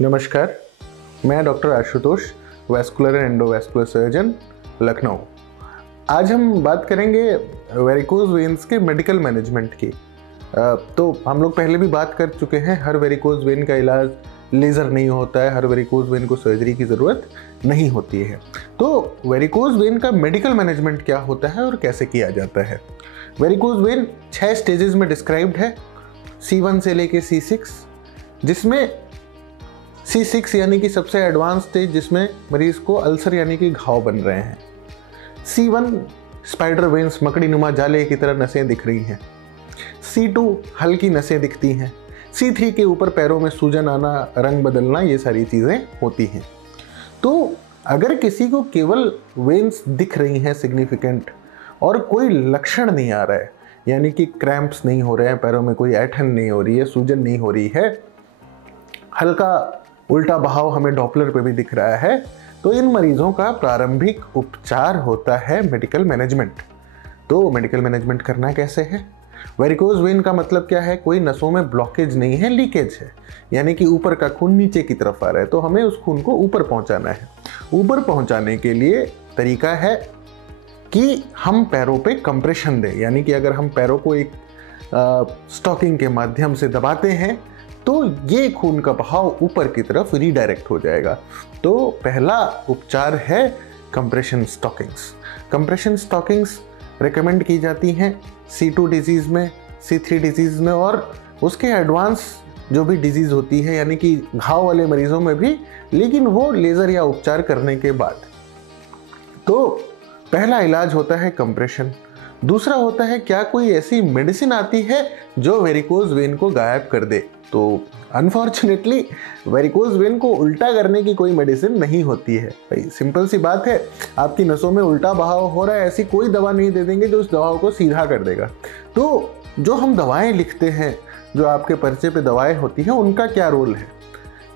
नमस्कार, मैं doctor Ashutosh, vascular and endovascular surgeon, Lucknow. आज हम बात करेंगे वेरिकोज वेन्स के मेडिकल मैनेजमेंट की। तो हम लोग पहले भी बात कर चुके हैं, हर वेरिकोज वेन का इलाज लेज़र नहीं होता है, हर वेरिकोज वेन को सर्जरी की ज़रूरत नहीं होती है। तो वेरिकोज वेन का मेडिकल मैनेजमेंट क्या होता है और कैसे किया जाता है? वेरिकोज वेन 6 स्टेजेस में डिस्क्राइब्ड है, C1 से लेके C6, जिसमें C6 यानी कि सबसे एडवांस स्टेज, जिसमें मरीज को अल्सर यानी कि घाव बन रहे हैं। C1 स्पाइडर वेन्स, मकड़ी नुमा जाले की तरह नसें दिख रही हैं। C2 हल्की नसें दिखती हैं। C3 के ऊपर पैरों में सूजन आना, रंग बदलना, ये सारी चीज़ें होती हैं। तो अगर किसी को केवल वेन्स दिख रही हैं सिग्निफिकेंट और कोई लक्षण नहीं आ रहा है, यानी कि क्रैम्प्स नहीं हो रहे हैं, पैरों में कोई ऐठन नहीं हो रही है, सूजन नहीं हो रही है, हल्का उल्टा बहाव हमें डॉपलर पे भी दिख रहा है, तो इन मरीजों का प्रारंभिक उपचार होता है मेडिकल मैनेजमेंट। तो मेडिकल मैनेजमेंट करना कैसे है? वेरिकोज वेन का मतलब क्या है? कोई नसों में ब्लॉकेज नहीं है, लीकेज है, यानी कि ऊपर का खून नीचे की तरफ आ रहा है, तो हमें उस खून को ऊपर पहुंचाना है। ऊपर पहुंचाने के लिए तरीका है कि हम पैरों पे कंप्रेशन दें, यानी कि अगर हम पैरों को एक स्टॉकिंग के माध्यम से दबाते हैं तो ये खून का बहाव ऊपर की तरफ रीडायरेक्ट हो जाएगा। तो पहला उपचार है compression stockings. Compression stockings recommend की जाती हैं C2 डिजीज़ में, C3 डिजीज़ में, और उसके एडवांस जो भी डिजीज़ होती है, यानी कि घाव वाले मरीजों में भी, लेकिन वो लेज़र या उपचार करने के बाद। तो पहला इलाज होता है कंप्रेशन। दूसरा होता है, क्या कोई ऐसी मेडिसिन आती है जो वेरिकोज वेन को गायब कर दे? तो अनफॉर्चुनेटली वेरिकोज वेन को उल्टा करने की कोई मेडिसिन नहीं होती है। भाई सिंपल सी बात है, आपकी नसों में उल्टा बहाव हो रहा है, ऐसी कोई दवा नहीं दे देंगे जो उस दवाओं को सीधा कर देगा। तो जो हम दवाएं लिखते हैं, जो आपके पर्चे पे दवाएं होती हैं, उनका क्या रोल है?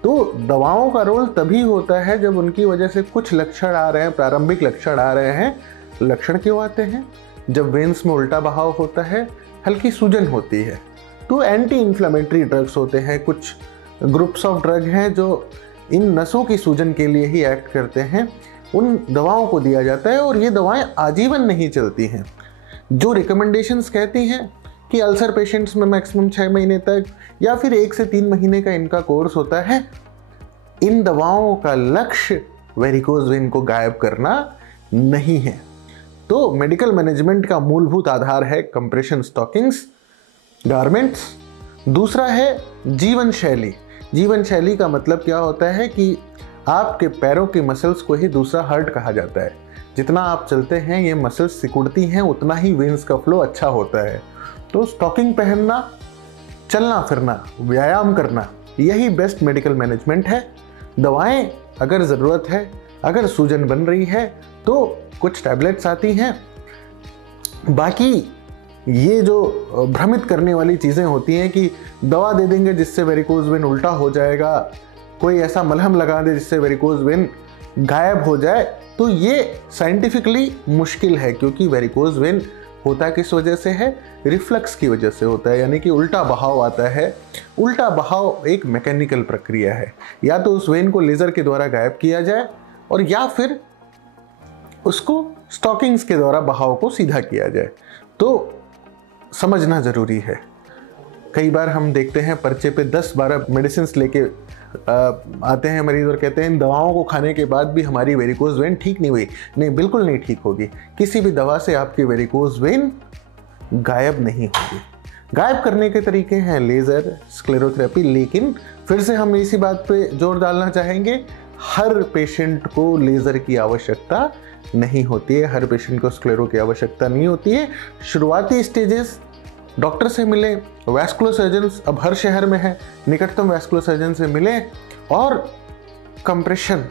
तो दवाओं का रोल तभी होता है जब उनकी वजह से कुछ लक्षण आ रहे हैं, प्रारंभिक लक्षण आ रहे हैं। लक्षण क्यों आते हैं? जब वेन्स में उल्टा बहाव होता है, हल्की सूजन होती है, तो एंटी इन्फ्लेमेटरी ड्रग्स होते हैं, कुछ ग्रुप्स ऑफ ड्रग हैं जो इन नसों की सूजन के लिए ही एक्ट करते हैं, उन दवाओं को दिया जाता है। और ये दवाएं आजीवन नहीं चलती हैं। जो रिकमेंडेशंस कहती हैं कि अल्सर पेशेंट्स में मैक्सिमम 6 महीने तक या फिर 1 से 3 महीने का इनका कोर्स होता है। इन दवाओं का लक्ष्य वेरिकोज वेन को गायब करना नहीं है। तो मेडिकल मैनेजमेंट का मूलभूत आधार है कंप्रेशन स्टॉकिंग्स, गारमेंट्स। दूसरा है जीवन शैली। जीवन शैली का मतलब क्या होता है कि आपके पैरों के मसल्स को ही दूसरा हार्ट कहा जाता है। जितना आप चलते हैं, ये मसल्स सिकुड़ती हैं, उतना ही वेन्स का फ्लो अच्छा होता है। तो स्टॉकिंग पहनना, चलना फिरना, व्यायाम करना, यही बेस्ट मेडिकल मैनेजमेंट है। दवाएं अगर ज़रूरत है, अगर सूजन बन रही है तो कुछ टैबलेट्स आती हैं। बाकी ये जो भ्रमित करने वाली चीज़ें होती हैं कि दवा दे देंगे जिससे वेरिकोज वेन उल्टा हो जाएगा, कोई ऐसा मलहम लगा दे जिससे वेरिकोज वेन गायब हो जाए, तो ये साइंटिफिकली मुश्किल है। क्योंकि वेरिकोज वेन होता किस वजह से है? रिफ्लक्स की वजह से होता है, यानी कि उल्टा बहाव आता है। उल्टा बहाव एक मैकेनिकल प्रक्रिया है। या तो उस वेन को लेज़र के द्वारा गायब किया जाए, और या फिर उसको स्टॉकिंग्स के द्वारा बहाव को सीधा किया जाए। तो समझना ज़रूरी है। कई बार हम देखते हैं पर्चे पे 10-12 मेडिसिन लेके आते हैं मरीज और कहते हैं इन दवाओं को खाने के बाद भी हमारी वेरिकोज वेन ठीक नहीं हुई। नहीं, बिल्कुल नहीं ठीक होगी। किसी भी दवा से आपकी वेरिकोज वेन गायब नहीं होगी। गायब करने के तरीके हैं लेज़र, स्क्लेरोथेरेपी, लेकिन फिर से हम इसी बात पे जोर डालना चाहेंगे, हर पेशेंट को लेज़र की आवश्यकता नहीं होती है, हर पेशेंट को स्क्लेरो की आवश्यकता नहीं होती है। शुरुआती स्टेजेस डॉक्टर से मिले, वैस्कुलर सर्जन्स अब हर शहर में है, निकटतम वैस्कुलर सर्जन से मिले, और कंप्रेशन,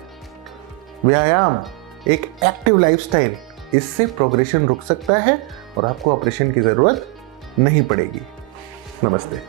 व्यायाम, एक एक्टिव लाइफस्टाइल, इससे प्रोग्रेशन रुक सकता है और आपको ऑपरेशन की ज़रूरत नहीं पड़ेगी। नमस्ते।